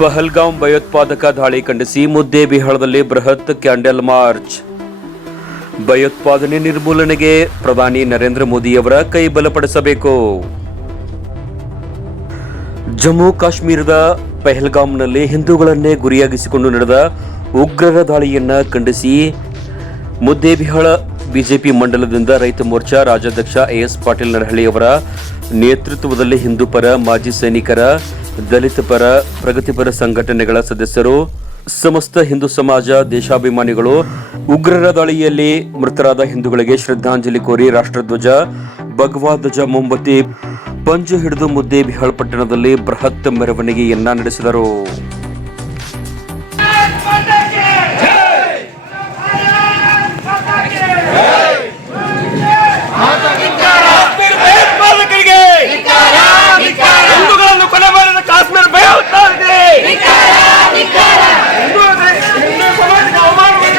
ಪಹಲ್ಗಾಂವ್ ಭಯೋತ್ಪಾದಕ ದಾಳಿ ಖಂಡಿಸಿ ಮುದ್ದೆ ಬಿಹಾಳದಲ್ಲಿ ಬೃಹತ್ ಕ್ಯಾಂಡಲ್ ಮಾರ್ಚ್. ಭಯೋತ್ಪಾದನೆ ನಿರ್ಮೂಲನೆಗೆ ಪ್ರಧಾನಿ ನರೇಂದ್ರ ಮೋದಿಯವರ ಕೈ ಬಲಪಡಿಸಬೇಕು. ಜಮ್ಮು ಕಾಶ್ಮೀರದ ಪೆಹಲ್ಗಾಂನಲ್ಲಿ ಹಿಂದೂಗಳನ್ನೇ ಗುರಿಯಾಗಿಸಿಕೊಂಡು ನಡೆದ ಉಗ್ರರ ದಾಳಿಯನ್ನು ಖಂಡಿಸಿ ಮುದ್ದೇಬಿಹಾಳ ಬಿಜೆಪಿ ಮಂಡಲದಿಂದ ರೈತ ಮೋರ್ಚಾ ರಾಜ್ಯಾಧ್ಯಕ್ಷ ಎಎಸ್ ಪಾಟೀಲ್ ನರಹಳ್ಳಿಯವರ ನೇತೃತ್ವದಲ್ಲಿ ಹಿಂದೂ ಪರ ಮಾಜಿ ಸೈನಿಕರ ದಲಿತ ಪರ ಪ್ರಗತಿಪರ ಸಂಘಟನೆಗಳ ಸದಸ್ಯರು, ಸಮಸ್ತ ಹಿಂದೂ ಸಮಾಜ, ದೇಶಾಭಿಮಾನಿಗಳು, ಉಗ್ರರ ದಾಳಿಯಲ್ಲಿ ಮೃತರಾದ ಹಿಂದೂಗಳಿಗೆ ಶ್ರದ್ಧಾಂಜಲಿ ಕೋರಿ ರಾಷ್ಟ್ರಧ್ವಜ, ಭಗವಾ ಧ್ವಜ ಮೊಂಬತ್ತಿ, ಪಂಜು ಹಿಡಿದು ಮುದ್ದೆ ಬಿಹಾಳ್ ಪಟ್ಟಣದಲ್ಲಿ ಬೃಹತ್ ಮೆರವಣಿಗೆಯನ್ನ ನಡೆಸಿದರು ಕಾಶ್ಮೀರ ಭಯೋತ್ಪಾದಕರಿಗೆ ಹಿಂದೂಗಳನ್ನು ಕೊಲೆ ಮಾಡಿದ ಕಾಶ್ಮೀರ ಭಯೋತ್ಪಾದಕರಿಗೆ ಹಿಂದೂ ಹಿಂದೂ ಸಮಾಜಕ್ಕೆ ಅವಮಾನ ಮಾಡಿದ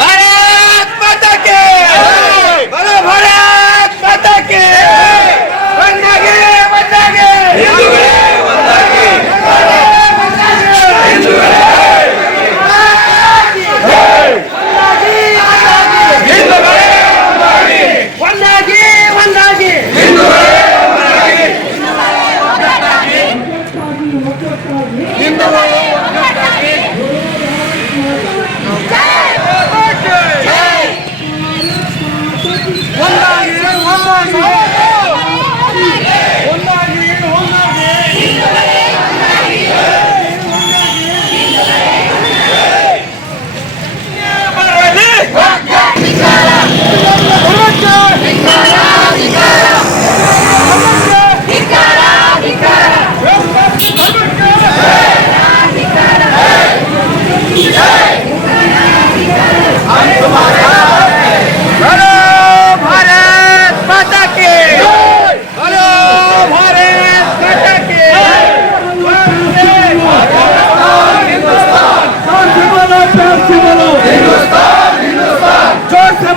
ಭಾರತ್ ಮಾತಾ ಕಿ ಬಲೋ ಭಾರತ್ ಮಾತಾ ಕಿ ಒಂದಾಗಿ ಒಂದಾಗಿ ಹಿಂದೂಗಳೇ ಒಂದಾಗಿ ಒಂದಾಗಿ ಒಂದಾಗಿ ಒಂದಾಗಿ ಒಂದಾಗಿ ಒಂದಾಗಿ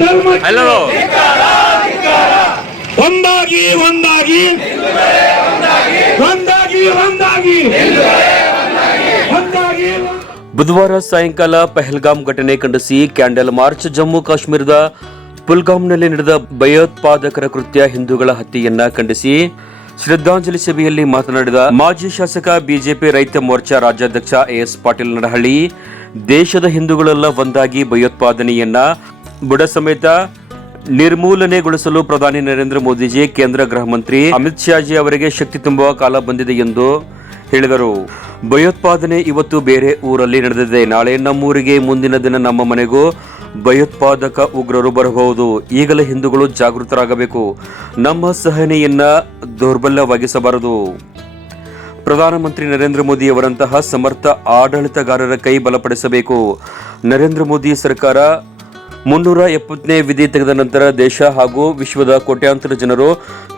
ಧರ್ಮಕ್ಕೆ ಒಂದಾಗಿ ಒಂದಾಗಿ ಒಂದಾಗಿ ಒಂದಾಗಿ ಒಂದಾಗಿ ಬುಧವಾರ ಸಾಯಂಕಾಲ ಪೆಹಲ್ಗಾಮ್ ಘಟನೆ ಖಂಡಿಸಿ ಕ್ಯಾಂಡಲ್ ಮಾರ್ಚ್ ಜಮ್ಮು ಕಾಶ್ಮೀರದ ಪುಲ್ಗಾಮ್ನಲ್ಲಿ ನಡೆದ ಭಯೋತ್ಪಾದಕರ ಕೃತ್ಯ ಹಿಂದೂಗಳ ಹತ್ಯೆಯನ್ನ ಖಂಡಿಸಿ ಶ್ರದ್ಧಾಂಜಲಿ ಸಭೆಯಲ್ಲಿ ಮಾತನಾಡಿದ ಮಾಜಿ ಶಾಸಕ ಬಿಜೆಪಿ ರೈತ ಮೋರ್ಚಾ ರಾಜ್ಯಾಧ್ಯಕ್ಷ ಎಎಸ್ ಪಾಟೀಲ್ ನಡಹಳ್ಳಿ ದೇಶದ ಹಿಂದೂಗಳೆಲ್ಲ ಒಂದಾಗಿ ಭಯೋತ್ಪಾದನೆಯನ್ನ ಬುಡ ಸಮೇತ ನಿರ್ಮೂಲನೆಗೊಳಿಸಲು ಪ್ರಧಾನಿ ನರೇಂದ್ರ ಮೋದಿಜಿ, ಕೇಂದ್ರ ಗೃಹ ಮಂತ್ರಿ ಅಮಿತ್ ಶಾಜಿ ಅವರಿಗೆ ಶಕ್ತಿ ತುಂಬುವ ಕಾಲ ಬಂದಿದೆ ಎಂದು ಹೇಳಿದರು. ಭಯೋತ್ಪಾದನೆ ಇವತ್ತು ಬೇರೆ ಊರಲ್ಲಿ ನಡೆದಿದೆ. ನಾಳೆ ನಮ್ಮೂರಿಗೆ, ಮುಂದಿನ ದಿನ ನಮ್ಮ ಮನೆಗೂ ಭಯೋತ್ಪಾದಕ ಉಗ್ರರು ಬರಬಹುದು. ಈಗಲೇ ಹಿಂದೂಗಳು ಜಾಗೃತರಾಗಬೇಕು. ನಮ್ಮ ಸಹನೆಯನ್ನ ದೌರ್ಬಲ್ಯವಾಗಿಸಬಾರದು. ಪ್ರಧಾನಮಂತ್ರಿ ನರೇಂದ್ರ ಮೋದಿ ಅವರಂತಹ ಸಮರ್ಥ ಆಡಳಿತಗಾರರ ಕೈ ಬಲಪಡಿಸಬೇಕು. ನರೇಂದ್ರ ಮೋದಿ ಸರ್ಕಾರ ಮುನ್ನೂರ ಎಪ್ಪತ್ತನೇ ವಿಧಿ ತೆಗೆದ ನಂತರ ದೇಶ ಹಾಗೂ ವಿಶ್ವದ ಕೋಟ್ಯಾಂತರ ಜನರು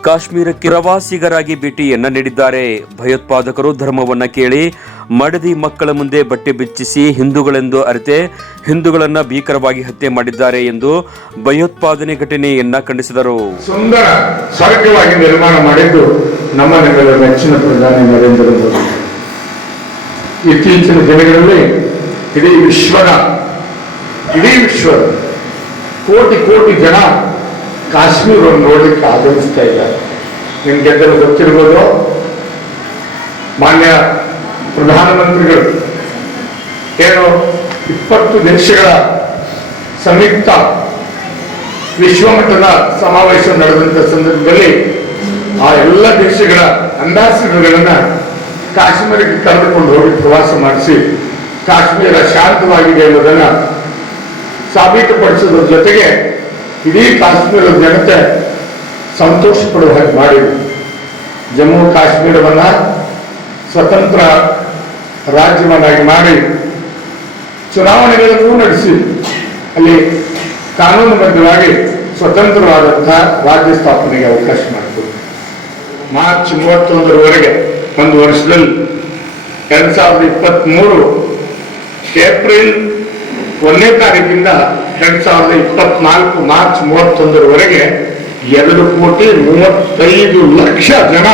ಕಾಶ್ಮೀರಕ್ಕೆ ಪ್ರವಾಸಿಗರಾಗಿ ಭೇಟಿಯನ್ನ ನೀಡಿದ್ದಾರೆ. ಭಯೋತ್ಪಾದಕರು ಧರ್ಮವನ್ನ ಕೇಳಿ ಮಡದಿ ಮಕ್ಕಳ ಮುಂದೆ ಬಟ್ಟೆ ಬಿಚ್ಚಿಸಿ ಹಿಂದೂಗಳೆಂದು ಅರಿತೆ ಹಿಂದೂಗಳನ್ನ ಭೀಕರವಾಗಿ ಹತ್ಯೆ ಮಾಡಿದ್ದಾರೆ ಎಂದು ಭಯೋತ್ಪಾದನೆ ಘಟನೆಯನ್ನ ಖಂಡಿಸಿದರು. ಸುಂದರ ಸ್ವರ್ಗವಾಗಿ ನಿರ್ಮಾಣ ಮಾಡಿದ್ದು ನಮ್ಮ ನೆಚ್ಚಿನ ಪ್ರಧಾನಿ ನರೇಂದ್ರ ಮೋದಿ. ಇತ್ತೀಚಿನ ದಿನಗಳಲ್ಲಿ ಇಡೀ ವಿಶ್ವದ ಇಡೀ ವಿಶ್ವದ ಕೋಟಿ ಕೋಟಿ ಜನ ಕಾಶ್ಮೀರವನ್ನು ನೋಡ್ಲಿಕ್ಕೆ ಆಗಮಿಸ್ತಾ ಇದ್ದಾರೆ. ನಿಮ್ಗೆಲ್ಲರೂ ಗೊತ್ತಿರ್ಬೋದು? ಮಾನ್ಯ ಪ್ರಧಾನಮಂತ್ರಿಗಳು, ಏನು ಇಪ್ಪತ್ತು ದೇಶಗಳ ಸಂಯುಕ್ತ ವಿಶ್ವಮಟ್ಟದ ಸಮಾವೇಶ ನಡೆದಂತ ಸಂದರ್ಭದಲ್ಲಿ ಆ ಎಲ್ಲ ದೇಶಗಳ ಅಂಬಾಸಿಡರ್ಗಳನ್ನ ಕಾಶ್ಮೀರಕ್ಕೆ ಕರೆದುಕೊಂಡು ಹೋಗಿ ಪ್ರವಾಸ ಮಾಡಿಸಿ, ಕಾಶ್ಮೀರ ಶಾಂತವಾಗಿದೆ ಎಂಬುದನ್ನ ಸಾಬೀತುಪಡಿಸೋದ್ರ ಜೊತೆಗೆ ಇಡೀ ಕಾಶ್ಮೀರದ ಜನತೆ ಸಂತೋಷ ಪಡುವ ಹಾಗೆ ಮಾಡಿದ್ರು. ಜಮ್ಮು ಕಾಶ್ಮೀರವನ್ನು ಸ್ವತಂತ್ರ ರಾಜ್ಯವನ್ನಾಗಿ ಮಾಡಿ ಚುನಾವಣೆಗಳನ್ನು ನಡೆಸಿ, ಅಲ್ಲಿ ಕಾನೂನುಬದ್ಧವಾಗಿ ಸ್ವತಂತ್ರವಾದಂತಹ ರಾಜ್ಯ ಸ್ಥಾಪನೆಗೆ ಅವಕಾಶ ಮಾಡಿತು ಮಾರ್ಚ್ ಮೂವತ್ತೊಂದರವರೆಗೆ, ಒಂದು ವರ್ಷದಲ್ಲಿ. ಎರಡು ಸಾವಿರದ ಇಪ್ಪತ್ತ್ಮೂರು ಏಪ್ರಿಲ್ ಒಂದನೇ ತಾರೀಕಿಂದ ಎರಡ್ ಸಾವಿರದ ಇಪ್ಪತ್ನಾಲ್ಕು ಮಾರ್ಚ್ ಮೂವತ್ತೊಂದರವರೆಗೆ ಎರಡು ಕೋಟಿ ಮೂವತ್ತೈದು ಲಕ್ಷ ಜನ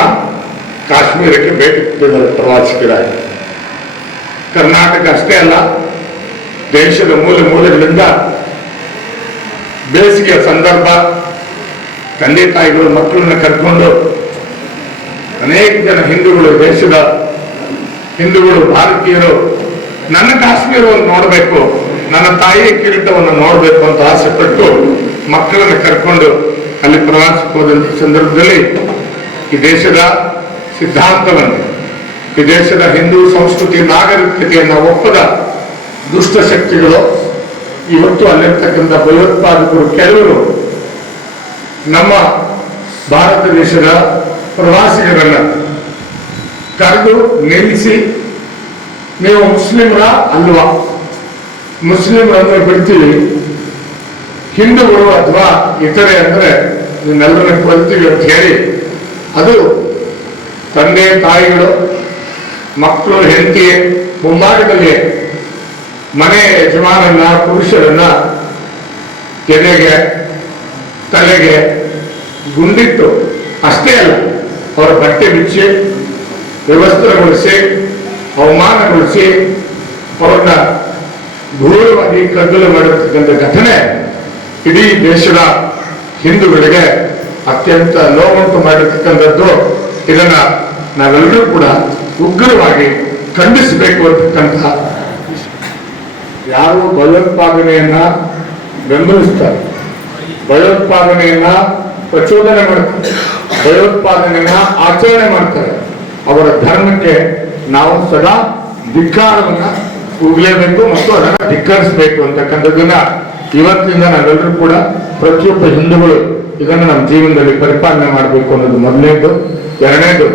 ಕಾಶ್ಮೀರಕ್ಕೆ ಭೇಟಿ ಕೊಟ್ಟಿದ್ದಾರೆ ಪ್ರವಾಸಿಗರಾಗಿ. ಕರ್ನಾಟಕ ಅಷ್ಟೇ ಅಲ್ಲ, ದೇಶದ ಮೂಲೆ ಮೂಲೆಗಳಿಂದ ಬೇಸಿಗೆಯ ಸಂದರ್ಭ, ತಂದೆ ತಾಯಿಗಳು, ಮಕ್ಕಳನ್ನ ಕರ್ಕೊಂಡು ಅನೇಕ ಜನ ಹಿಂದೂಗಳು, ದೇಶದ ಹಿಂದೂಗಳು, ಭಾರತೀಯರು ನನ್ನ ಕಾಶ್ಮೀರವನ್ನು ನೋಡಬೇಕು. ನನ್ನ ತಾಯಿಯ ಕಿರೀಟವನ್ನು ನೋಡಬೇಕು ಅಂತ ಆಸೆ ಪಟ್ಟು ಮಕ್ಕಳನ್ನು ಕರ್ಕೊಂಡು ಅಲ್ಲಿ ಪ್ರವಾಸಕ್ಕೆ ಹೋದಂಥ ಸಂದರ್ಭದಲ್ಲಿ ಈ ದೇಶದ ಸಿದ್ಧಾಂತವನ್ನು, ಈ ದೇಶದ ಹಿಂದೂ ಸಂಸ್ಕೃತಿ ನಾಗರಿಕತೆಯನ್ನು ಒಪ್ಪದ ದುಷ್ಟಶಕ್ತಿಗಳು ಇವತ್ತು ಅಲ್ಲಿರ್ತಕ್ಕಂಥ ಭಯೋತ್ಪಾದಕರು ಕೆಲವರು ನಮ್ಮ ಭಾರತ ದೇಶದ ಪ್ರವಾಸಿಗರನ್ನ ಕರೆದು ನಿಲ್ಲಿಸಿ, ನೀವು ಮುಸ್ಲಿಮರ ಅಲ್ವಾ? ಮುಸ್ಲಿಮರನ್ನು ಬಿಡ್ತೀವಿ, ಹಿಂದೂಗಳು ಅಥವಾ ಇತರೆ ಅಂದ್ರೆ ನಿಮ್ಮೆಲ್ಲರನ್ನ ಕೊಲ್ತೀವಿ ಅಂತ ಹೇಳಿ, ಅದು ತಂದೆ ತಾಯಿಗಳು, ಮಕ್ಕಳು, ಹೆಂಡತಿ, ಮುಂಭಾಗದಲ್ಲಿ ಮನೆ ಯಜಮಾನನ್ನ, ಪುರುಷರನ್ನ ಎದೆಗೆ ತಲೆಗೆ ಗುಂಡಿಟ್ಟು, ಅಷ್ಟೇ ಅಲ್ಲ, ಅವರ ಬಟ್ಟೆ ಬಿಚ್ಚಿ, ವ್ಯವಸ್ಥೆಗೊಳಿಸಿ, ಅವಮಾನಗೊಳಿಸಿ, ಅವ್ರನ್ನ ಘೋರವಾಗಿ ಕಗ್ಗಲು ಮಾಡಿರ್ತಕ್ಕಂಥ ಘಟನೆ ಇಡೀ ದೇಶದ ಹಿಂದೂಗಳಿಗೆ ಅತ್ಯಂತ ನೋವುಂಟು ಮಾಡಿರ್ತಕ್ಕಂಥದ್ದು. ಇದನ್ನ ನಾವೆಲ್ಲರೂ ಕೂಡ ಉಗ್ರವಾಗಿ ಖಂಡಿಸಬೇಕು ಅಂತಕ್ಕಂಥ ಯಾರು ಭಯೋತ್ಪಾದನೆಯನ್ನ ಬೆಂಬಲಿಸ್ತಾರೆ? ಭಯೋತ್ಪಾದನೆಯನ್ನ ಪ್ರಚೋದನೆ ಮಾಡ್ತಾರೆ. ಭಯೋತ್ಪಾದನೆಯನ್ನ ಆಚರಣೆ ಮಾಡ್ತಾರೆ. ಅವರ ಧರ್ಮಕ್ಕೆ ನಾವು ಸದಾ ಧಿಕ್ಕಾರವನ್ನ ಕೂಗಲೇಬೇಕು ಮತ್ತು ಅದನ್ನ ಧಿಕ್ಕರಿಸಬೇಕು ಅಂತಕ್ಕಂಥದ್ದನ್ನ ಇವತ್ತಿನಿಂದ ನಾವೆಲ್ಲರೂ ಕೂಡ ಪ್ರತಿಯೊಬ್ಬ ಹಿಂದೂಗಳು ಇದನ್ನು ನಮ್ಮ ಜೀವನದಲ್ಲಿ ಪರಿಪಾಲನೆ ಮಾಡಬೇಕು ಅನ್ನೋದು ಮೊದಲನೇದು. ಎರಡನೇದು,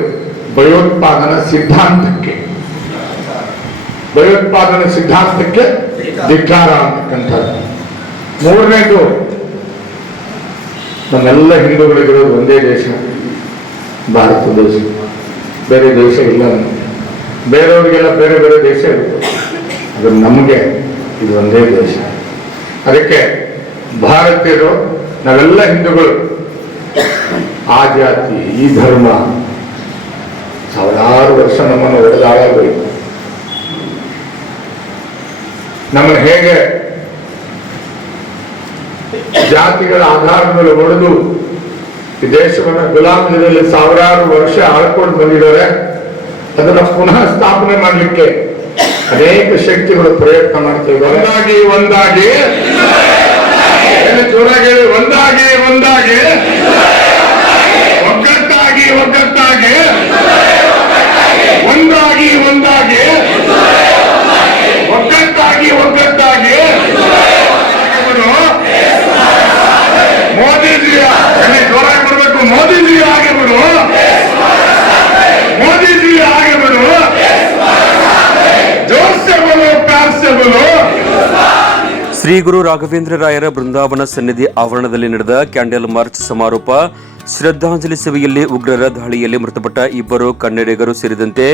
ಭಯೋತ್ಪಾದನಾ ಸಿದ್ಧಾಂತಕ್ಕೆ. ಭಯೋತ್ಪಾದನಾ ಸಿದ್ಧಾಂತಕ್ಕೆ ಧಿಕ್ಕಾರ ಅಂತಕ್ಕಂಥದ್ದು ಮೂರನೇದು, ನಮ್ಮೆಲ್ಲ ಹಿಂದೂಗಳಿಗಿರೋದು ಒಂದೇ ದೇಶ, ಭಾರತ ದೇಶ. ಬೇರೆ ದೇಶ ಇಲ್ಲ. ಬೇರೆಯವರಿಗೆಲ್ಲ ಬೇರೆ ಬೇರೆ ದೇಶ ಇರುತ್ತೆ. ಅದು ನಮಗೆ ಇದು ಒಂದೇ ದೇಶ. ಅದಕ್ಕೆ ಭಾರತೀಯರು, ನಾವೆಲ್ಲ ಹಿಂದೂಗಳು, ಆ ಜಾತಿ, ಈ ಧರ್ಮ, ಸಾವಿರಾರು ವರ್ಷ ನಮ್ಮನ್ನು ಒಡೆದಾಳಬೇಕು ನಮ್ಮನ್ನು ಹೇಗೆ ಜಾತಿಗಳ ಆಧಾರದ ಮೇಲೆ ಒಡೆದು ಈ ದೇಶವನ್ನ ಗುಲಾಮದಲ್ಲಿ ಸಾವಿರಾರು ವರ್ಷ ಆಳ್ಕೊಂಡು ಬಂದಿದ್ದಾರೆ, ಅದನ್ನ ಪುನಃ ಸ್ಥಾಪನೆ ಮಾಡಲಿಕ್ಕೆ ಅನೇಕ ಶಕ್ತಿಗಳು ಪ್ರಯತ್ನ ಮಾಡ್ತೇವೆ ಒಂದಾಗಿ ಒಂದಾಗಿ. ಜೋರಾಗಿ ಒಂದಾಗಿ ಒಂದಾಗಿ ಒಗ್ಗಟ್ಟಾಗಿ ಒಗ್ಗಟ್ಟಾಗಿ ಒಂದಾಗಿ ಒಂದಾಗಿ ಒಗ್ಗಟ್ಟಾಗಿ ಒಗ್ಗಟ್ಟಾಗಿ ಇವರು ಮೋದಿಜಿಯ ಎಲ್ಲಿ ಜೋರಾಗಿ ಬರಬೇಕು ಮೋದಿಜಿ ಆಗಿ ಬಿಡು ಮೋದಿಜಿ ಆಗಿ ಬಿಡು ಜೋರ್ಸೆ ಬಲು ಪ್ಯಾರ್ಸೆ ಬಲು ಶ್ರೀ ಗುರು ರಾಘವೇಂದ್ರ ರಾಯರ ಬೃಂದಾವನ ಸನ್ನಿಧಿ ಆವರಣದಲ್ಲಿ ನಡೆದ ಕ್ಯಾಂಡಲ್ ಮಾರ್ಚ್ ಸಮಾರೋಪ, ಶ್ರದ್ಧಾಂಜಲಿ ಸಭೆಯಲ್ಲಿ ಉಗ್ರರ ದಾಳಿಯಲ್ಲಿ ಮೃತಪಟ್ಟ ಇಬ್ಬರು ಕನ್ನಡಿಗರು ಸೇರಿದಂತೆ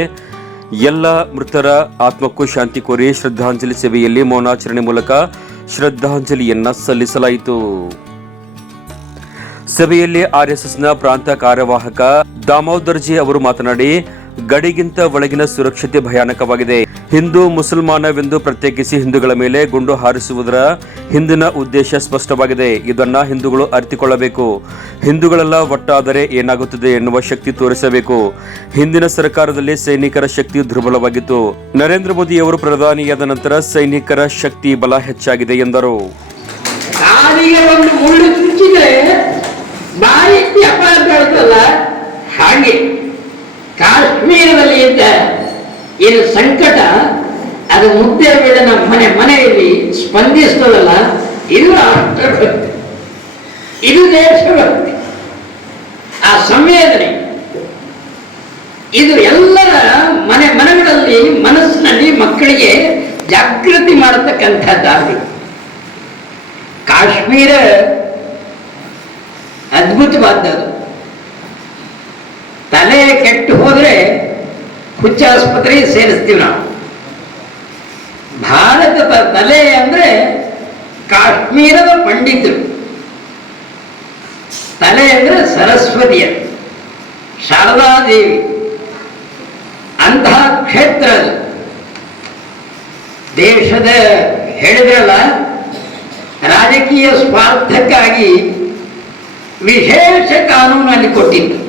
ಎಲ್ಲ ಮೃತರ ಆತ್ಮಕ್ಕೂ ಶಾಂತಿ ಕೋರಿ ಶ್ರದ್ಧಾಂಜಲಿ ಸಭೆಯಲ್ಲಿ ಮೌನಾಚರಣೆ ಮೂಲಕ ಶ್ರದ್ಧಾಂಜಲಿಯನ್ನ ಸಲ್ಲಿಸಲಾಯಿತು. ಸಭೆಯಲ್ಲಿ ಆರ್ಎಸ್ಎಸ್ನ ಪ್ರಾಂತ ಕಾರ್ಯವಾಹಕ ದಾಮೋದರ್ಜಿ ಅವರು ಮಾತನಾಡಿ ಗಡಿಗಿಂತ ಒಳಗಿನ ಸುರಕ್ಷತೆ ಭಯಾನಕವಾಗಿದೆ. ಹಿಂದೂ ಮುಸಲ್ಮಾನವೆಂದು ಪ್ರತ್ಯೇಕಿಸಿ ಹಿಂದೂಗಳ ಮೇಲೆ ಗುಂಡು ಹಾರಿಸುವುದರ ಹಿಂದಿನ ಉದ್ದೇಶ ಸ್ಪಷ್ಟವಾಗಿದೆ. ಇದನ್ನ ಹಿಂದೂಗಳು ಅರಿತುಕೊಳ್ಳಬೇಕು. ಹಿಂದೂಗಳೆಲ್ಲ ಒಟ್ಟಾದರೆ ಏನಾಗುತ್ತದೆ ಎನ್ನುವ ಶಕ್ತಿ ತೋರಿಸಬೇಕು. ಹಿಂದಿನ ಸರ್ಕಾರದಲ್ಲಿ ಸೈನಿಕರ ಶಕ್ತಿ ದುರ್ಬಲವಾಗಿತ್ತು. ನರೇಂದ್ರ ಮೋದಿಯವರು ಪ್ರಧಾನಿಯಾದ ನಂತರ ಸೈನಿಕರ ಶಕ್ತಿ ಬಲ ಹೆಚ್ಚಾಗಿದೆ ಎಂದರು. ಹಾಗೆ. ಕಾಶ್ಮೀರದಲ್ಲಿ ಇದ್ದ ಏನು ಸಂಕಟ, ಅದು ಮುದ್ದೆ ಬೇಡ ನಮ್ಮ ಮನೆ, ಮನೆಯಲ್ಲಿ ಸ್ಪಂದಿಸ್ತದಲ್ಲ ಇದು ರಾಷ್ಟ್ರಭಕ್ತಿ ಇದು ದೇಶಭಕ್ತಿ ಆ ಸಂವೇದನೆ. ಇದು ಎಲ್ಲರ ಮನೆ, ಮನೆಗಳಲ್ಲಿ ಮನಸ್ಸಿನಲ್ಲಿ ಮಕ್ಕಳಿಗೆ ಜಾಗೃತಿ ಮಾಡತಕ್ಕಂಥದ್ದಾಗಲಿ ಕಾಶ್ಮೀರ ಅದ್ಭುತವಾದದ್ದು. ತಲೆ ಕೆಟ್ಟು ಹೋದ್ರೆ ಹುಚ್ಚ ಆಸ್ಪತ್ರೆಗೆ ಸೇರಿಸ್ತೀವಿ ನಾವು. ಭಾರತದ ತಲೆ ಅಂದ್ರೆ ಕಾಶ್ಮೀರದ ಪಂಡಿತರು. ತಲೆ ಅಂದ್ರೆ ಸರಸ್ವತಿಯ, ಶಾರದಾದೇವಿ, ಅಂತಹ ಕ್ಷೇತ್ರ ಅದು ದೇಶದ ಹೇಳಿದ್ರಲ್ಲ, ರಾಜಕೀಯ ಸ್ವಾರ್ಥಕ್ಕಾಗಿ ವಿಶೇಷ ಕಾನೂನಲ್ಲಿ ಕೊಟ್ಟಿತ್ತು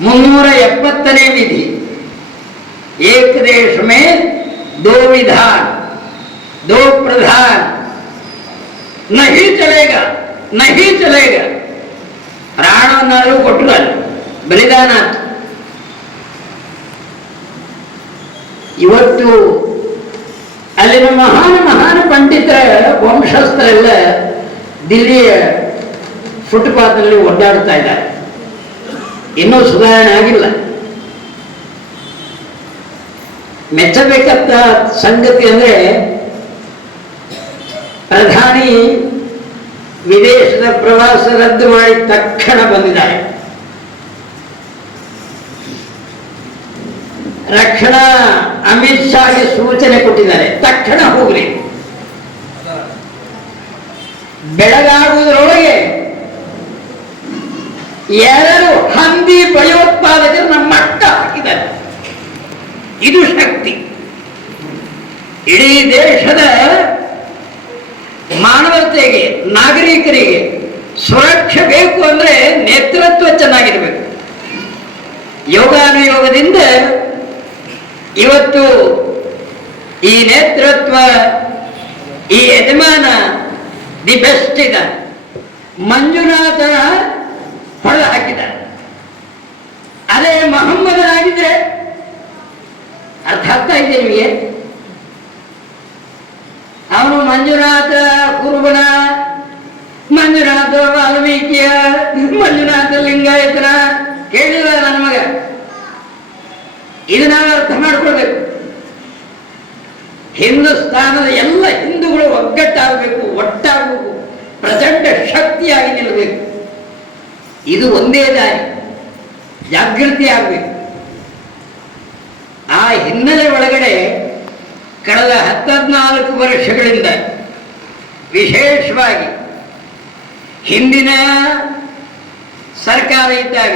ಮುನ್ನೂರ ಎಪ್ಪತ್ತನೇ ವಿಧಿ ಏಕ ದೇಶ ಮೇ ದೋ ವಿಧಾನ್ दो प्रधान नहीं चलेगा नहीं चलेगा ಪ್ರಾಣವನ್ನಾದರೂ ಕೊಟ್ಟರು ಅಲ್ಲಿ ಬಲಿದಾನ ಆಯ್ತು. ಇವತ್ತು ಅಲ್ಲಿನ ಮಹಾನ್ ಮಹಾನ್ ಪಂಡಿತರ ವಂಶಸ್ಥರೆಲ್ಲ ದಿಲ್ಲಿಯ ಫುಟ್ಪಾತ್ನಲ್ಲಿ ಒಡ್ಡಾಡ್ತಾ ಇದ್ದಾರೆ ಇನ್ನೂ ಸುಧಾರಣೆ ಆಗಿಲ್ಲ. ಮೆಚ್ಚಬೇಕಂತ ಸಂಗತಿ ಅಂದ್ರೆ ಪ್ರಧಾನಿ ವಿದೇಶದ ಪ್ರವಾಸ ರದ್ದು ಮಾಡಿ ತಕ್ಷಣ ಬಂದಿದ್ದಾರೆ. ರಕ್ಷಣಾ ಅಮಿತ್ ಶಾಗೆ ಸೂಚನೆ ಕೊಟ್ಟಿದ್ದಾರೆ. ತಕ್ಷಣ ಹೋಗ್ಲಿ. ಬೆಳಗಾಗುವುದರೊಳಗೆ ಎರಡು ಹಂದಿ ಭಯೋತ್ಪಾದಕರನ್ನ ಮಟ್ಟ ಹಾಕಿದ್ದಾರೆ. ಇದು ಶಕ್ತಿ. ಇಡೀ ದೇಶದ ಮಾನವತೆಗೆ, ನಾಗರಿಕರಿಗೆ ಸುರಕ್ಷೆ ಬೇಕು ಅಂದ್ರೆ ನೇತೃತ್ವ ಚೆನ್ನಾಗಿರ್ಬೇಕು. ಯೋಗಾನುಯೋಗದಿಂದ ಇವತ್ತು ಈ ನೇತೃತ್ವ, ಈ ಯಜಮಾನ ದಿ ಬೆಸ್ಟ್ ಇದ ಮಂಜುನಾಥ ಹೊಳ ಹಾಕಿದ್ದಾರೆ. ಅದೇ ಮಹಮ್ಮದನಾಗಿದ್ರೆ ಅರ್ಥ ಆಗ್ತಾ ಇದೆ ನಿಮಗೆ? ಅವನು ಮಂಜುನಾಥ ಕುರುಬನ, ಮಂಜುನಾಥ ವಾಲ್ಮೀಕಿಯ, ಮಂಜುನಾಥ ಲಿಂಗಾಯತನ ಕೇಳಿಲ್ಲ ನನ್ನ ಮಗ. ಇದು ನಾವು ಅರ್ಥ ಮಾಡ್ಕೊಳ್ಬೇಕು. ಹಿಂದೂಸ್ತಾನದ ಎಲ್ಲ ಹಿಂದೂಗಳು ಒಗ್ಗಟ್ಟಾಗಬೇಕು, ಒಟ್ಟಾಗಬೇಕು, ಪ್ರಚಂಡ ಶಕ್ತಿಯಾಗಿ ನಿಲ್ಲಬೇಕು. ಇದು ಒಂದೇ ದಾರಿ. ಜಾಗೃತಿ ಆಗಬೇಕು. ಆ ಹಿನ್ನೆಲೆ ಒಳಗಡೆ ಕಳೆದ ಹತ್ತದ್ನಾಲ್ಕು ವರ್ಷಗಳಿಂದ ವಿಶೇಷವಾಗಿ ಹಿಂದಿನ ಸರ್ಕಾರ ಇದ್ದಾಗ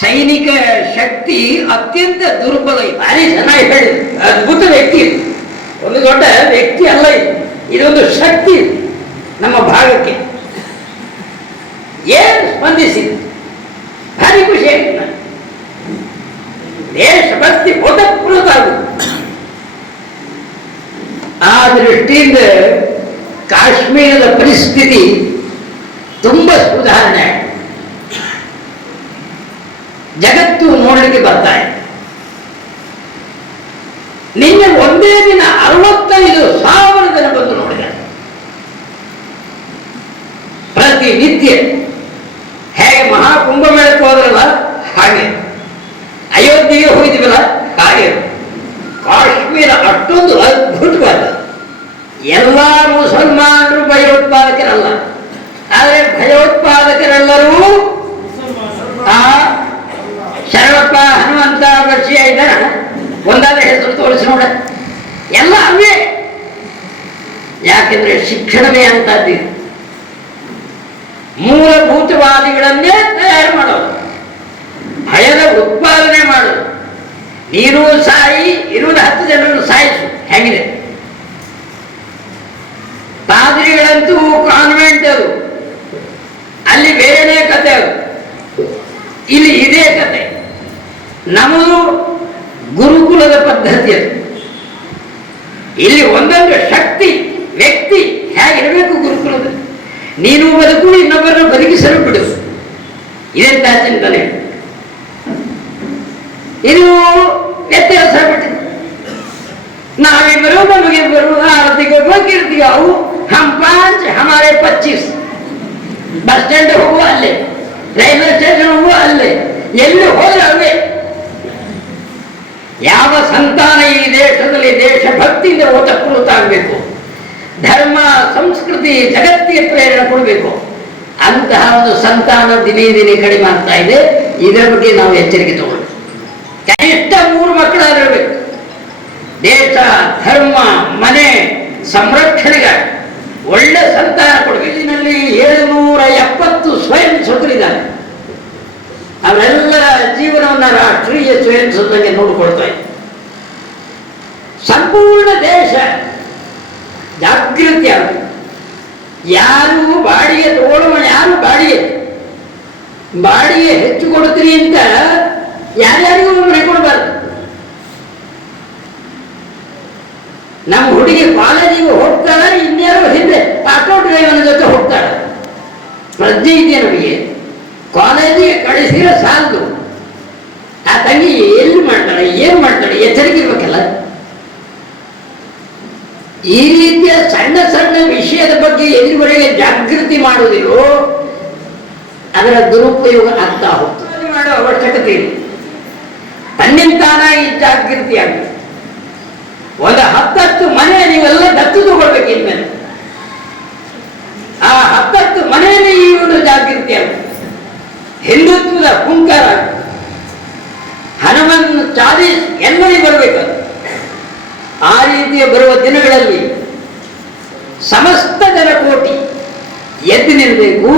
ಸೈನಿಕ ಶಕ್ತಿ ಅತ್ಯಂತ ದುರ್ಬಲ ಭಾರಿ ಚೆನ್ನಾಗಿ ಹೇಳಿ. ಅದ್ಭುತ ವ್ಯಕ್ತಿ. ಒಂದು ದೊಡ್ಡ ವ್ಯಕ್ತಿ ಅಲ್ಲ ಇದು. ಇದೊಂದು ಶಕ್ತಿ ನಮ್ಮ ಭಾಗಕ್ಕೆ. ಏನು ಸ್ಪಂದಿಸಿದೆ ಭಾರಿ ಖುಷಿ ಆಯ್ತು ದೇಶ ಬಸ್ತಿ ಓತಪ್ರೋತಾಗುವುದು ಆ ದೃಷ್ಟಿಯಿಂದ ಕಾಶ್ಮೀರದ ಪರಿಸ್ಥಿತಿ ತುಂಬಾ ಸುಧಾರಣೆ. ಜಗತ್ತು ನೋಡಲಿಕ್ಕೆ ಬರ್ತಾ ಇದೆ. ನಿನ್ನೆ ಒಂದೇ ದಿನ ಅರವತ್ತೈದು ಸಾವಿರ ಜನ ಬಂದು ನೋಡಿದ್ದಾರೆ. ಪ್ರತಿನಿತ್ಯ ಹೇಗೆ ಮಹಾಕುಂಭಮೇಳಕ್ಕೆ ಹೋದ್ರಲ್ಲ ಹಾಗೆ ಅಯೋಧ್ಯೆಗೆ ಹೋಗಿದ್ದೀವಲ್ಲ ಹಾಗೆ ಅಷ್ಟೊಂದು ಅದ್ಭುತವಾದ ಎಲ್ಲ ಮುಸಲ್ಮಾನರು ಭಯೋತ್ಪಾದಕರಲ್ಲ ಆದರೆ ಭಯೋತ್ಪಾದಕರೆಲ್ಲರೂ ಆ ಶರಣಪ್ಪ ಹನುಮಂತ ಬಕ್ಷಿಯ ಇದ್ದಾರ ಒಂದಾದ ಹೆಸರು ತೋರಿಸಿ ನೋಡ. ಎಲ್ಲ ಅವೇ ಯಾಕೆಂದ್ರೆ ಶಿಕ್ಷಣವೇ ಅಂತದ್ದು ಮೂಲಭೂತವಾದಿಗಳನ್ನೇ ತಯಾರು ಮಾಡೋದು. ಭಯದ ಉತ್ಪಾದನೆ ಮಾಡೋದು. ನೀನು ಸಾಯಿ, ಇರುವುದು ಹತ್ತು ಜನರನ್ನು ಸಾಯಿಸು. ಹೇಗಿದೆ? ಪಾದ್ರಿಗಳಂತೂ ಕಾನ್ವೆಂಟ್ ಅದು. ಅಲ್ಲಿ ಬೇರೆ ಕತೆ ಅದು. ಇಲ್ಲಿ ಇದೇ ಕತೆ. ನಮ್ಮದು ಗುರುಕುಲದ ಪದ್ಧತಿ ಅದು. ಇಲ್ಲಿ ಒಂದೊಂದು ಶಕ್ತಿ, ವ್ಯಕ್ತಿ ಹೇಗಿರಬೇಕು ಗುರುಕುಲದಲ್ಲಿ ನೀನು ಬದುಕು, ಇನ್ನೊಬ್ಬರನ್ನು ಬದುಕಿಸಲು ಬಿಡು. ಇದೆಂತ ಚಿಂತನೆ? ಇದು ವ್ಯತ್ಯಾಸ ಬಿಟ್ಟಿದೆ ನಾವಿಬ್ಬರು ನಮಗೆ ಬರು ಆರತಿಗೆ ಹೋಗಿರ್ತೀವಿ ಅವು. ಹಮ್ ಪಾಂಚ್ ಹಮಾರೆ ಪಚ್ಚೀಸ್. ಬಸ್ ಸ್ಟ್ಯಾಂಡ್ ಹೋಗುವ ಅಲ್ಲೇ. ರೈಲ್ವೆ ಸ್ಟೇಷನ್ ಹೋಗುವ ಅಲ್ಲೇ. ಎಲ್ಲಿ ಹೋದ್ರೆ ಅವೇ ಯಾವ ಸಂತಾನ ಈ ದೇಶದಲ್ಲಿ ದೇಶಭಕ್ತಿಯಿಂದ ಓತಪ್ರೋತಾಗಬೇಕು ಧರ್ಮ, ಸಂಸ್ಕೃತಿ, ಜಗತ್ತಿಗೆ ಪ್ರೇರಣೆ ಕೊಡಬೇಕು. ಅಂತಹ ಒಂದು ಸಂತಾನ ದಿನೇ ದಿನೇ ಕಡಿಮೆ ಆಗ್ತಾ ಇದೆ. ಇದರ ಬಗ್ಗೆ ನಾವು ಎಚ್ಚರಿಕೆ ತಗೊಳ್ಬೇಕು. ಕನಿಷ್ಠ ಮೂರು ಮಕ್ಕಳಾಗಿರ್ಬೇಕು. ದೇಶ, ಧರ್ಮ, ಮನೆ, ಸಂರಕ್ಷಣೆಗಾಗಿ ಒಳ್ಳೆ ಸಂತಾನ ಕೊಡಬೇಕು ಇಲ್ಲಿನಲ್ಲಿ ಏಳುನೂರ ಎಪ್ಪತ್ತು ಸ್ವಯಂ ಸಕರಿದ್ದಾರೆ ಅವರೆಲ್ಲರ ಜೀವನವನ್ನು ರಾಷ್ಟ್ರೀಯ ಸ್ವಯಂ ಸ್ವತಂತ್ರ ನೋಡಿಕೊಳ್ತಾ ಸಂಪೂರ್ಣ ದೇಶ ಜಾಗೃತಿ ಆಗುತ್ತೆ. ಯಾರು ಬಾಡಿಗೆ ತಗೊಳ್ಳುವ ಯಾರು ಬಾಡಿಗೆ? ಬಾಡಿಗೆ ಹೆಚ್ಚು ಕೊಡ್ತೀರಿ ಅಂತ ಯಾರ್ಯಾರಿಗೂ ಮನೆ ಕೊಡಬಾರ್ದು. ನಮ್ಮ ಹುಡುಗಿ ಕಾಲೇಜಿಗೆ ಹೋಗ್ತಾಳ, ಇನ್ಯಾರೋ ಹಿಂದೆ ಆಟೋ ಡ್ರೈವರ್ ಜೊತೆ ಹೋಗ್ತಾಳ. ಪ್ರಜ್ಞೆ ಇದೆ ನಮಗೆ? ಕಾಲೇಜಿಗೆ ಕಳಿಸಿದ್ರೆ ಸಾಲದು. ಆ ತಂಗಿ ಎಲ್ಲಿ ಮಾಡ್ತಾಳೆ, ಏನು ಮಾಡ್ತಾಳೆ, ಎಚ್ಚರಿಕೆ ಇರ್ಬೇಕಲ್ಲ? ಈ ರೀತಿಯ ಸಣ್ಣ ಸಣ್ಣ ವಿಷಯದ ಬಗ್ಗೆ ಎಲ್ಲಿವರೆಗೆ ಜಾಗೃತಿ ಮಾಡುವುದಿಲ್ಲೋ, ಅದರ ದುರುಪಯೋಗ ಆಗ್ತಾ ಹೋಗ್ತದೆ. ಮಾಡೋ ಅವಶ್ಯಕತೆ ತನ್ನಿಂತಾನ ಈ ಜಾಗೃತಿ ಆಗಬೇಕು ಒಂದು ಹತ್ತತ್ತು ಮನೆ ನೀವೆಲ್ಲ ದತ್ತು ತಗೊಳ್ಬೇಕು ಇನ್ಮೇಲೆ. ಆ ಹತ್ತತ್ತು ಮನೆಯಲ್ಲಿ ಈ ಒಂದು ಜಾಗೃತಿ ಆಗುತ್ತೆ ಹಿಂದುತ್ವದ ಹುಂಕಾರ ಹನುಮನ್ ಚಾದಿ ಎಲ್ಲರಿ ಬರಬೇಕು ಆ ರೀತಿಯ ಬರುವ ದಿನಗಳಲ್ಲಿ ಸಮಸ್ತ ಜನಕೋಟಿ ಎದ್ದು ನಿಲ್ಲಬೇಕು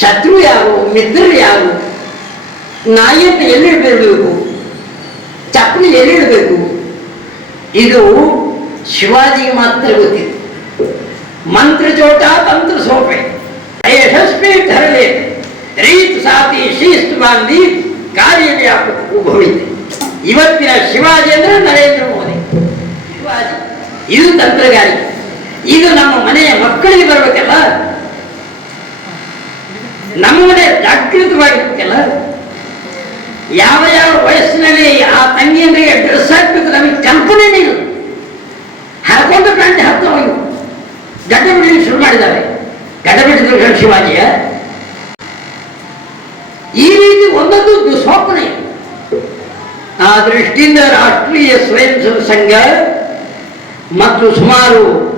ಶತ್ರು ಯಾರು, ಮಿತ್ರರು ಯಾರು ನಾಯಿಯನ್ನು ಎಲ್ಲಿಡಬೇಕು ಚಪ್ಪಲಿ ಎಲ್ಲಿಡಬೇಕು ಇದು ಶಿವಾಜಿಗೆ ಮಾತ್ರ ಗೊತ್ತಿತ್ತು. ಮಂತ್ರ ಚೋಟ ತಂತ್ರ ಸೋಪೆ ಯಶಸ್ವಿ ಧರಲೆ ರೀತ್ ಸಾತಿ ಶಿಸ್ತು ಬಾಂಧಿ ಕಾರ್ಯ ಇವತ್ತಿನ ಶಿವಾಜಿ ಅಂದ್ರೆ ನರೇಂದ್ರ ಮೋದಿ. ಶಿವಾಜಿ, ಇದು ತಂತ್ರಗಾರಿಕೆ ಇದು ನಮ್ಮ ಮನೆಯ ಮಕ್ಕಳಿಗೆ ಬರಬೇಕಲ್ಲ? ನಮ್ಮ ಮನೆ ಜಾಗೃತವಾಗಿರ್ಬೇಕಲ್ಲ? ಯಾವ ಯಾವ ವಯಸ್ಸಿನಲ್ಲಿ ಆ ತಂಗಿಯರಿಗೆ ಡ್ರೆಸ್ ಹಾಕ್ಬೇಕು ನಮಗೆ ಕಲ್ಪನೆನೇ ಇಲ್ಲ. ಹಾಕೊಂಡು ಗಡ್ಡ ಬಿಡಲಿಕ್ಕೆ ಶುರು ಮಾಡಿದ್ದಾರೆ. ಗಡ್ಡ ಬಿಡಿದ್ರು ಶಿವಾಜಿಯ. ಈ ರೀತಿ ಒಂದೊಂದು ದುಸ್ವಪ್ನ. ಇದೆ. ಆ ದೃಷ್ಟಿಯಿಂದ ರಾಷ್ಟ್ರೀಯ ಸ್ವಯಂ ಸಂಘ ಮತ್ತು ಸುಮಾರು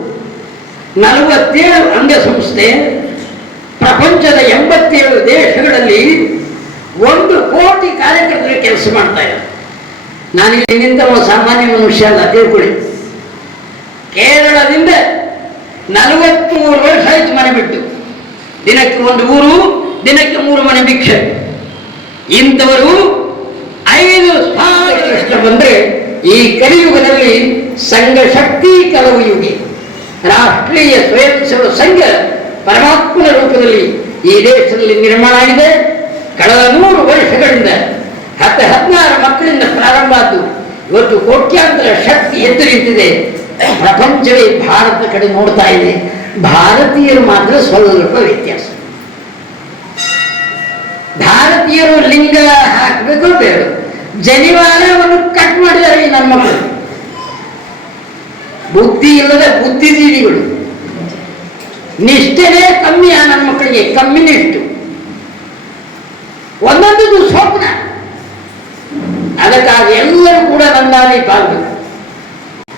ನಲವತ್ತೇಳು ಅಂಗಸಂಸ್ಥೆ ಪ್ರಪಂಚದ ಎಂಬತ್ತೇಳು ದೇಶಗಳಲ್ಲಿ ಒಂದು ಕೋಟಿ ಕಾರ್ಯಕರ್ತರು ಕೆಲಸ ಮಾಡ್ತಾ ಇದ್ದಾರೆ. ನಾನು ಇಲ್ಲಿಂದ ಸಾಮಾನ್ಯ ಮನುಷ್ಯ ಅಲ್ಲ, ತಿಳ್ಕೊಳ್ಳಿ. ಕೇರಳದಿಂದ ನಲವತ್ಮೂರು ವರ್ಷ ಆಯ್ತು ಮನೆ ಬಿಟ್ಟು. ದಿನಕ್ಕೆ ಒಂದು ಊರು, ದಿನಕ್ಕೆ ಮೂರು ಮನೆ ಭಿಕ್ಷೆ. ಇಂಥವರು ಐದು ಕೃಷ್ಣ ಬಂದ್ರೆ ಈ ಕಲಿಯುಗದಲ್ಲಿ ಸಂಘ ಶಕ್ತಿ ಕಲವು ಯುಗಿ. ರಾಷ್ಟ್ರೀಯ ಸ್ವಯಂ ಸೇವಕ ಸಂಘ ಪರಮಾತ್ಮನ ರೂಪದಲ್ಲಿ ಈ ದೇಶದಲ್ಲಿ ನಿರ್ಮಾಣ ಆಗಿದೆ. ಕಳೆದ ನೂರು ವರ್ಷಗಳಿಂದ ಹತ್ತು ಹದಿನಾರು ಮಕ್ಕಳಿಂದ ಪ್ರಾರಂಭ ಆದ್ದು ಇವತ್ತು ಕೋಟ್ಯಾಂತರ ಶಕ್ತಿ ಎದ್ದು ನಿಂತಿದೆ. ಪ್ರಪಂಚವೇ ಭಾರತ ಕಡೆ ನೋಡ್ತಾ ಇದೆ. ಭಾರತೀಯರು ಮಾತ್ರ ಸ್ವಲ್ಪ ವ್ಯತ್ಯಾಸ. ಭಾರತೀಯರು ಲಿಂಗ ಹಾಕಬೇಕು ಬೇಡ. ಜನಿವಾರವನ್ನು ಕಟ್ ಮಾಡಿದ್ದಾರೆ ನಮ್ಮ ಬುದ್ಧಿ ಇಲ್ಲದ ಬುದ್ಧಿಜೀವಿಗಳು. ನಿಷ್ಠೆನೇ ಕಮ್ಮಿ ಆ ನನ್ನ ಮಕ್ಕಳಿಗೆ? ಕಮ್ಮಿ ನಿಷ್ಠು ಒಂದೊಂದು ಸ್ವಪ್ನ. ಅದಕ್ಕಾಗಿ ಎಲ್ಲರೂ ಕೂಡ ನನ್ನಾಗಿ ಪಾಲ್ಗೊಂಡು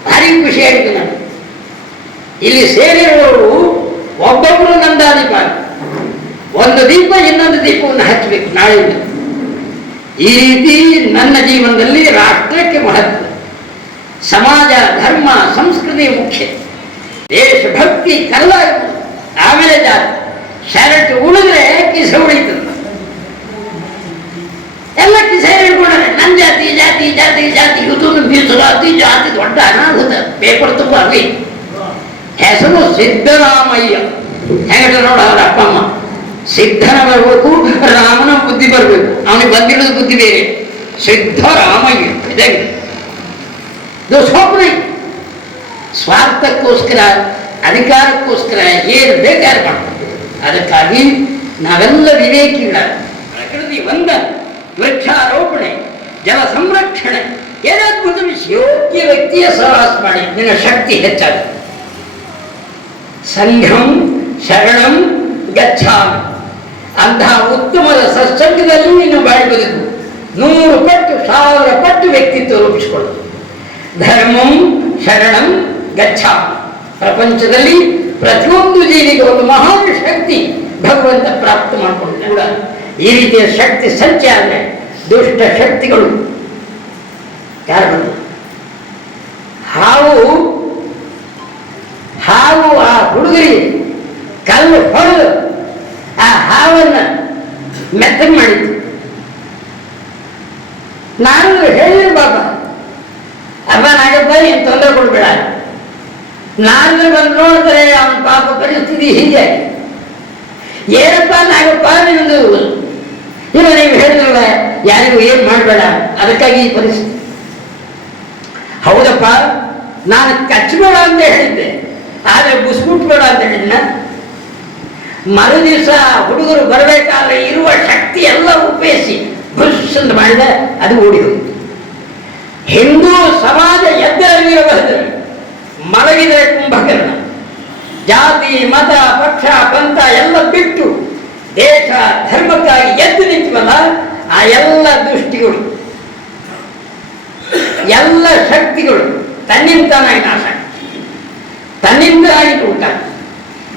ಭಾರಿ ಖುಷಿ ಆಯಿತು ನನಗೆ ಇಲ್ಲಿ ಸೇರಿರುವವರು ಒಬ್ಬೊಬ್ಬರು ನಂದಾಧಿಪಾಲ ಒಂದು ದೀಪ ಇನ್ನೊಂದು ದೀಪವನ್ನು ಹಚ್ಚಬೇಕು ನಾಳೆಯಿಂದ. ಈ ರೀತಿ ನನ್ನ ಜೀವನದಲ್ಲಿ ರಾಷ್ಟ್ರಕ್ಕೆ ಮಹತ್ವ. ಸಮಾಜ, ಧರ್ಮ, ಸಂಸ್ಕೃತಿ ಮುಖ್ಯ. ದೇಶಭಕ್ತಿ ಕಲ್ಲ ಆಮೇಲೆ ಜಾತಿ ಶರಟ್ ಉಳಿದ್ರೆ ಕಿಸ ಉಳಿತದೆ. ಎಲ್ಲ ಕಿಸ ಹಿಡ್ಕೊಂಡ್ರೆ ನನ್ನ ಜಾತಿ ಜಾತಿ ಜಾತಿ ಜಾತಿ ಇವತ್ತು ಮೀಸಲು ಅತಿ ಜಾತಿ, ದೊಡ್ಡ ಅನಾಹುತ ಪೇಪರ್ ತುಂಬ ಹೆಸರು ಸಿದ್ದರಾಮಯ್ಯ. ಹೆಂಗಟ ನೋಡ ಅವರ ಅಪ್ಪ ಅಮ್ಮ. ಸಿದ್ಧನ ಬರಬೇಕು ರಾಮನ ಬುದ್ಧಿ ಬರಬೇಕು. ಅವನಿಗೆ ಬಂದಿರೋದು ಬುದ್ಧಿ ಬೇರೆ. ಸಿದ್ದರಾಮಯ್ಯ ಇದೆ. ಸ್ವಪ್ನ. ಸ್ವಾರ್ಥಕ್ಕೋಸ್ಕರ, ಅಧಿಕಾರಕ್ಕೋಸ್ಕರ ಏನು ಬೇಕಾದ್ರೆ ಮಾಡ್ತಾರೆ ಅದಕ್ಕಾಗಿ ನಾವೆಲ್ಲ ವಿವೇಕಿಗಳ ಪ್ರಕೃತಿ ವಂದನ ವೃಕ್ಷಾರೋಪಣೆ ಜಲ ಸಂರಕ್ಷಣೆ ಏನಾದ್ಭುತ ವಿಷಯ ವ್ಯಕ್ತಿಯ ಸಹವಾಸ ಮಾಡಿ ನಿನ್ನ ಶಕ್ತಿ ಹೆಚ್ಚಾಗುತ್ತೆ ಸಂಘಂ ಶರಣಂ ಗಚ್ಚ ಅಂತಹ ಉತ್ತಮದ ಸತ್ಸಂಗದಲ್ಲಿ ನೀನು ಬಾಳಿ ಬದುಕು ನೂರು ಪಟ್ಟು, ಸಾವಿರ ಪಟ್ಟು ವ್ಯಕ್ತಿತ್ವ ರೂಪಿಸಿಕೊಳ್ಳು. ಧರ್ಮಂ ಶರಣಂ ಗಚ್ಚ ಪ್ರಪಂಚದಲ್ಲಿ ಪ್ರತಿಯೊಂದು ಜೀವಿಗೆ ಒಂದು ಮಹಾನ್ ಶಕ್ತಿ ಭಗವಂತ ಪ್ರಾಪ್ತ ಮಾಡಿಕೊಂಡು ಕೂಡ ಈ ರೀತಿಯ ಶಕ್ತಿ ಸಂಚೆ ಆದರೆ ದುಷ್ಟ ಶಕ್ತಿಗಳು. ಕಾರಣ ಹಾವು ಹಾವು ಆ ಹುಡುಗರಿ ಕಲ್ಲು ಹೊಡೆದು ಆ ಹಾವನ್ನ ಮೆತ್ತಗೆ ಮಾಡಿತ್ತು ನಾನು ಹೇಳಿದ್ರು, ಬಾಬಾ ಅಪ್ಪ ನಾಗಪ್ಪ ಏನು ತೊಂದರೆ ಕೊಡ್ಬೇಡ. ನಾನು ಬಂದು ನೋಡಿದ್ರೆ ಅವನ ಪಾಪ ಪರಿಸ್ಥಿತಿ ಹೀಗೆ. ಏನಪ್ಪ, ನಾಗಪ್ಪ ನಿಮ್ದು ಇಲ್ಲ ನೀವು ಹೇಳಿದ್ರಲ್ಲ ಯಾರಿಗೂ ಏನು ಮಾಡಬೇಡ, ಅದಕ್ಕಾಗಿ ಈ ಪರಿಸ್ಥಿತಿ ಹೌದಪ್ಪ, ನಾನು ಕಚ್ಚಬೇಡ ಅಂತ ಹೇಳಿದ್ದೆ, ಆದರೆ ಬೇಡ ಅಂತ ಹೇಳಿದ್ನ? ಮರು ದಿವಸ ಹುಡುಗರು ಬರಬೇಕಾದ್ರೆ ಇರುವ ಶಕ್ತಿ ಎಲ್ಲ ಉಪಯೋಗಿಸಿ ಅಂತ ಮಾಡಿದ, ಅದು ಓಡಿದು ಹಿಂದೂ ಸಮಾಜ ಎದ್ದರಲ್ಲಿರಬಹುದು. ಮಲಗಿದರೆ ಕುಂಭಕರ್ಣ. ಜಾತಿ, ಮತ, ಪಕ್ಷ, ಪಂಥ ಎಲ್ಲ ಬಿಟ್ಟು ದೇಶ ಧರ್ಮಕ್ಕಾಗಿ ಎದ್ದು ನಿಂತಿವಲ್ಲ, ಆ ಎಲ್ಲ ದೃಷ್ಟಿಗಳು, ಎಲ್ಲ ಶಕ್ತಿಗಳು ತನ್ನಿಂತಾನಾಗಿ ನಾಶ ತನ್ನಿಂದಾಗಿ ಉಂಟ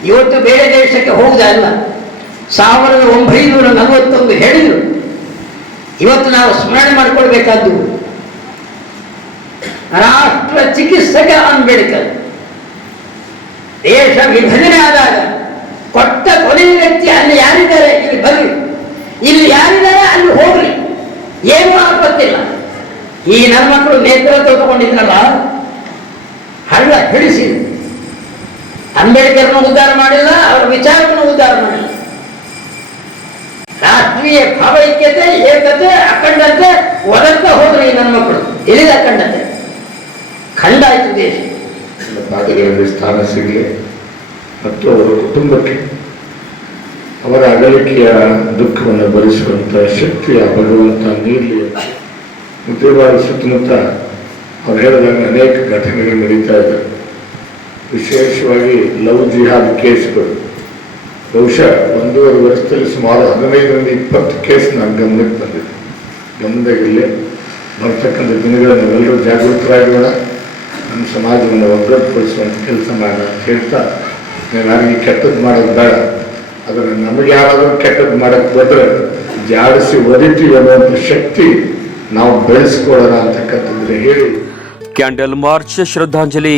ಇವತ್ತು ಬೇರೆ ದೇಶಕ್ಕೆ ಹೋಗುವುದಲ್ಲ ಸಾವಿರದ ಒಂಬೈನೂರ ನಲವತ್ತೊಂದು ಹೇಳಿದರು. ಇವತ್ತು ನಾವು ಸ್ಮರಣೆ ಮಾಡಿಕೊಳ್ಬೇಕಾದ್ದು ರಾಷ್ಟ್ರ ಚಿಕಿತ್ಸಕ ಅಂಬೇಡ್ಕರ್. ದೇಶ ವಿಭಜನೆ ಆದಾಗ ಕೊಟ್ಟ ಕೊನೆಯ ವ್ಯಕ್ತಿ ಅಲ್ಲಿ ಯಾರಿದ್ದಾರೆ? ಇಲ್ಲಿ ಬರ್ರಿ. ಇಲ್ಲಿ ಯಾರಿದ್ದಾರೆ ಅಲ್ಲಿ ಹೋಗ್ರಿ. ಏನೂ ಆಪತ್ತಿಲ್ಲ ಈ ನನ್ನ ಮಕ್ಕಳು ನೇತೃತ್ವ ತಗೊಂಡಿದ್ರಲ್ಲ ಹಳ್ಳ ಹಿಡಿಸಿ. ಅಂಬೇಡ್ಕರ್ನ ಉದ್ಧಾರ ಮಾಡಿಲ್ಲ, ಅವರ ವಿಚಾರವನ್ನು ಉದ್ಧಾರ ಮಾಡಿಲ್ಲ. ರಾಷ್ಟ್ರೀಯ ಭಾವೈಕ್ಯತೆ, ಏಕತೆ, ಅಖಂಡತೆ ಒದರ್ತಾ ಹೋದ್ರು ಈ ನನ್ನ ಮಕ್ಕಳು ಎಲ್ಲಿದೆ ಅಖಂಡತೆ? ಖಂಡ ಆಯ್ತು ದೇಶ. ಸ್ಥಾನ ಸಿಗಲಿ. ಮತ್ತು ಅವರ ಕುಟುಂಬಕ್ಕೆ ಅವರ ಅಗಲಿಕೆಯ ದುಃಖವನ್ನು ಭರಿಸುವಂಥ ಶಕ್ತಿ ಆ ಭಗವಂತ ನೀಡಲಿ ಉದ್ಯೋಗ ಸುತ್ತಮುತ್ತ ಅವ್ರು ಹೇಳಿದಾಗ ಅನೇಕ ಘಟನೆಗಳು ನಡೀತಾ ಇದ್ದಾರೆ ವಿಶೇಷವಾಗಿ ಲವ್ ಜಿಹಾದ್ ಕೇಸ್ಗಳು. ಬಹುಶಃ ಒಂದೂವರೆ ವರ್ಷದಲ್ಲಿ ಸುಮಾರು ಹದಿನೈದರಿಂದ ಇಪ್ಪತ್ತು ಕೇಸ್ ನಾನು ಗಮನಕ್ಕೆ ಬಂದಿದೆ. ಗಮನದಲ್ಲಿ ಬರ್ತಕ್ಕಂಥ ದಿನಗಳಲ್ಲಿ ನಾವೆಲ್ಲರೂ ಜಾಗೃತರಾಗೋಣ. ನಮ್ಮ ಸಮಾಜವನ್ನು ಒಗ್ಗಟ್ಟುಪಡಿಸುವಂಥ ಕೆಲಸ ಮಾಡೋಣ ಅಂತ ಹೇಳ್ತಾ ಯಾರಿಗೆ ಕೆಟ್ಟದ್ದು ಮಾಡೋದು ಬೇಡ. ಅದನ್ನು ನಮಗೆ ಯಾರಾದರೂ ಕೆಟ್ಟದ್ದು ಮಾಡೋಕ್ಕೆ ಬಂದರೆ ಜಾಡಿಸಿ ಒದಿತೀವಿ ಅನ್ನುವಂಥ ಶಕ್ತಿ ನಾವು ಬೆಳೆಸ್ಕೊಳ್ಳೋಣ ಅಂತಕ್ಕಂಥದ್ದು ಹೇಳಿ. ಕ್ಯಾಂಡಲ್ ಮಾರ್ಚ್ ಶ್ರದ್ಧಾಂಜಲಿ.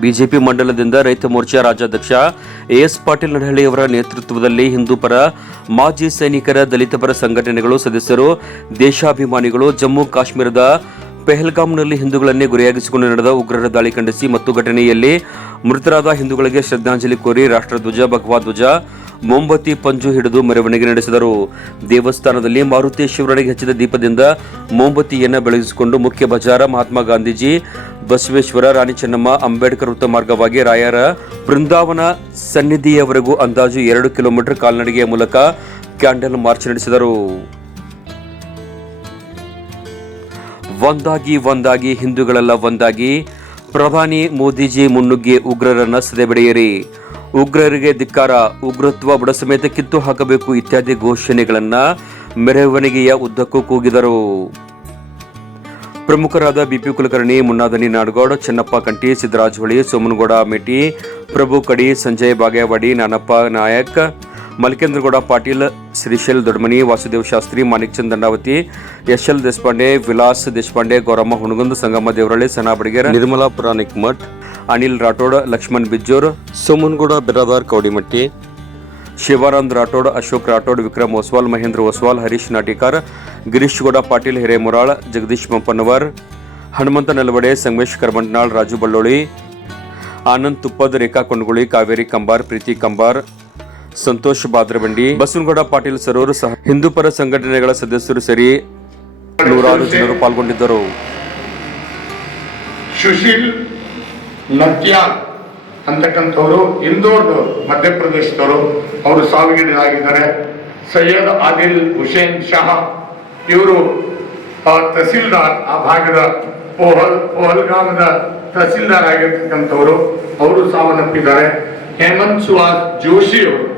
ಬಿಜೆಪಿ ಮಂಡಲದಿಂದ ರೈತ ಮೋರ್ಚಾ ರಾಜ್ಯಾಧ್ಯಕ್ಷ ಎಸ್ ಪಾಟೀಲ್ ನಡಹಳ್ಳಿಯವರ ನೇತೃತ್ವದಲ್ಲಿ ಹಿಂದೂ ಪರ ಮಾಜಿ ಸೈನಿಕರ ದಲಿತ ಪರ ಸಂಘಟನೆಗಳು, ಸದಸ್ಯರು, ದೇಶಾಭಿಮಾನಿಗಳು, ಜಮ್ಮು ಕಾಶ್ಮೀರದ ಪೆಹಲ್ಗಾಮ್ನಲ್ಲಿ ಹಿಂದೂಗಳನ್ನೇ ಗುರಿಯಾಗಿಸಿಕೊಂಡು ನಡೆದ ಉಗ್ರರ ದಾಳಿ ಖಂಡಿಸಿ ಮತ್ತು ಘಟನೆಯಲ್ಲಿ ಮೃತರಾದ ಹಿಂದೂಗಳಿಗೆ ಶ್ರದ್ಧಾಂಜಲಿ ಕೋರಿ ರಾಷ್ಟ್ರಧ್ವಜ ಭಗವಾ ಧ್ವಜ, ಮೊಂಬತ್ತಿ ಪಂಜು ಹಿಡಿದು ಮೆರವಣಿಗೆ ನಡೆಸಿದರು. ದೇವಸ್ಥಾನದಲ್ಲಿ ಮಾರುತಿ ಶಿವರಣಿಗೆ ಹಚ್ಚಿದ ದೀಪದಿಂದ ಮೊಂಬತ್ತಿಯನ್ನು ಬೆಳಗಿಸಿಕೊಂಡು ಮುಖ್ಯ ಬಜಾರ ಮಹಾತ್ಮ ಗಾಂಧೀಜಿ, ಬಸವೇಶ್ವರ, ರಾಣಿ ಚೆನ್ನಮ್ಮ, ಅಂಬೇಡ್ಕರ್ ವೃತ್ತ ಮಾರ್ಗವಾಗಿ ರಾಯರ ಬೃಂದಾವನ ಸನ್ನಿಧಿಯವರೆಗೂ ಅಂದಾಜು ಎರಡು ಕಿಲೋಮೀಟರ್ ಕಾಲ್ನಡಿಗೆಯ ಮೂಲಕ ಕ್ಯಾಂಡಲ್ ಮಾರ್ಚ್ ನಡೆಸಿದರು. ಒಂದಾಗಿ ಒಂದಾಗಿ ಹಿಂದೂಗಳೆಲ್ಲ ಒಂದಾಗಿ ಪ್ರಧಾನಿ ಮೋದಿಜಿ ಮುನ್ನುಗ್ಗಿ ಉಗ್ರರನ್ನ ಸದೆಬಡಿಯಿರಿ ಉಗ್ರರಿಗೆ ಧಿಕ್ಕಾರ, ಉಗ್ರತ್ವ ಬುಡ ಸಮೇತ ಕಿತ್ತು ಹಾಕಬೇಕು ಇತ್ಯಾದಿ ಘೋಷಣೆಗಳನ್ನ ಮೆರವಣಿಗೆಯ ಉದ್ದಕ್ಕೂ ಕೂಗಿದರು. ಪ್ರಮುಖರಾದ BP Kulkarni, Munnadani Nadagouda, Chennappa Kanti Siddaraj Holi, Somanagouda Meti, Prabhu Kadi, Sanjay Bagewadi, Nanappa Nayak Malkendragouda Patil Shrishail Dodmani Vasudev Shastri Manik Chand Dandavati S L Deshpande Vilas Deshpande Gauramma Hunagund Sangamma Devaralli Sana Badiger Nirmala Puranik Math Anil Rathod Laxman Bijjur Somangouda Biradar Kaudimatti Shivanand Rathod Ashok Rathod Vikram Oswal Mahendra Oswal Harish Natikar Girish Gouda Patil Hiremural Jagadish Mampannavar Hanumanta Nalavade Sangamesh Karmantnal Raju Ballolli Anand Tuppad Rekha Kondguli Kaveri Kambar Preeti Kambar Santosh Badrabandi, Basavanagouda Patil sir ಅವರು ಸಹ ಹಿಂದೂ ಪರ ಸಂಘಟನೆಗಳ ಸದಸ್ಯರು ಸೇರಿ ನೂರಾರು ಜನರು ಪಾಲ್ಗೊಂಡಿದ್ದರು. ಸುಶೀಲ್ ನಟ್ಯಾಲ್ ಅಂತಕ್ಕಂಥವರು, ಇಂದೋರ್ದವರು, ಮಧ್ಯಪ್ರದೇಶದವರು, ಅವರು ಸಾವಿಗೀಡಾಗಿದ್ದಾರೆ ಸೈಯದ್ ಆದಿಲ್ ಹುಸೇನ್ ಶಾ, ಇವರು ತಹಸೀಲ್ದಾರ್, ಆ ಭಾಗದ ಪೋಹಲ್, ಪೋಹಲ್ಗಾಮದ ತಹಸೀಲ್ದಾರ್ ಆಗಿರ್ತಕ್ಕಂಥವರು, ಅವರು ಸಾವನ್ನಪ್ಪಿದ್ದಾರೆ. ಹೇಮಂತ್ ಸುಹಾಸ್ ಜೋಶಿ ಅವರು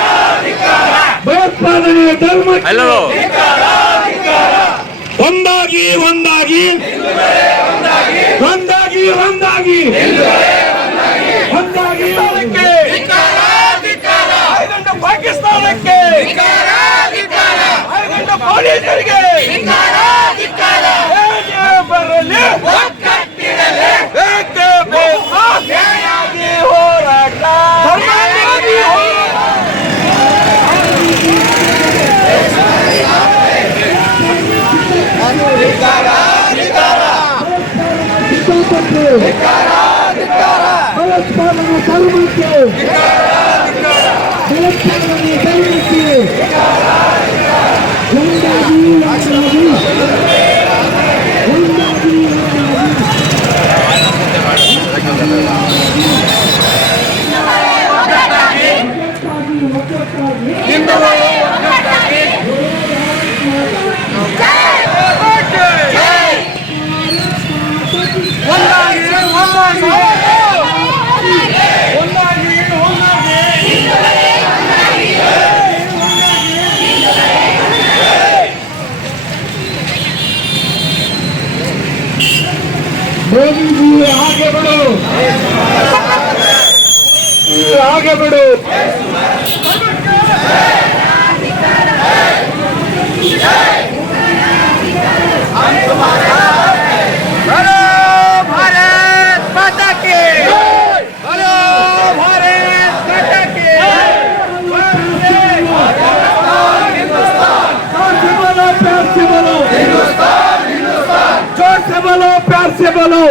ಭಯೋತ್ಪಾದನೆ ಧರ್ಮಕ್ಕೆ ಒಂದಾಗಿ ಒಂದಾಗಿ ಒಂದಾಗಿ ಒಂದಾಗಿ ಒಂದಾಗಿ ಐದಂಡ ಪಾಕಿಸ್ತಾನಕ್ಕೆ. ಐದಂಡ ಪೊಲೀಸರಿಗೆ.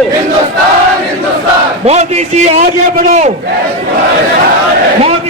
से बोलो मोदी जी आगे बढ़ो मोदी जी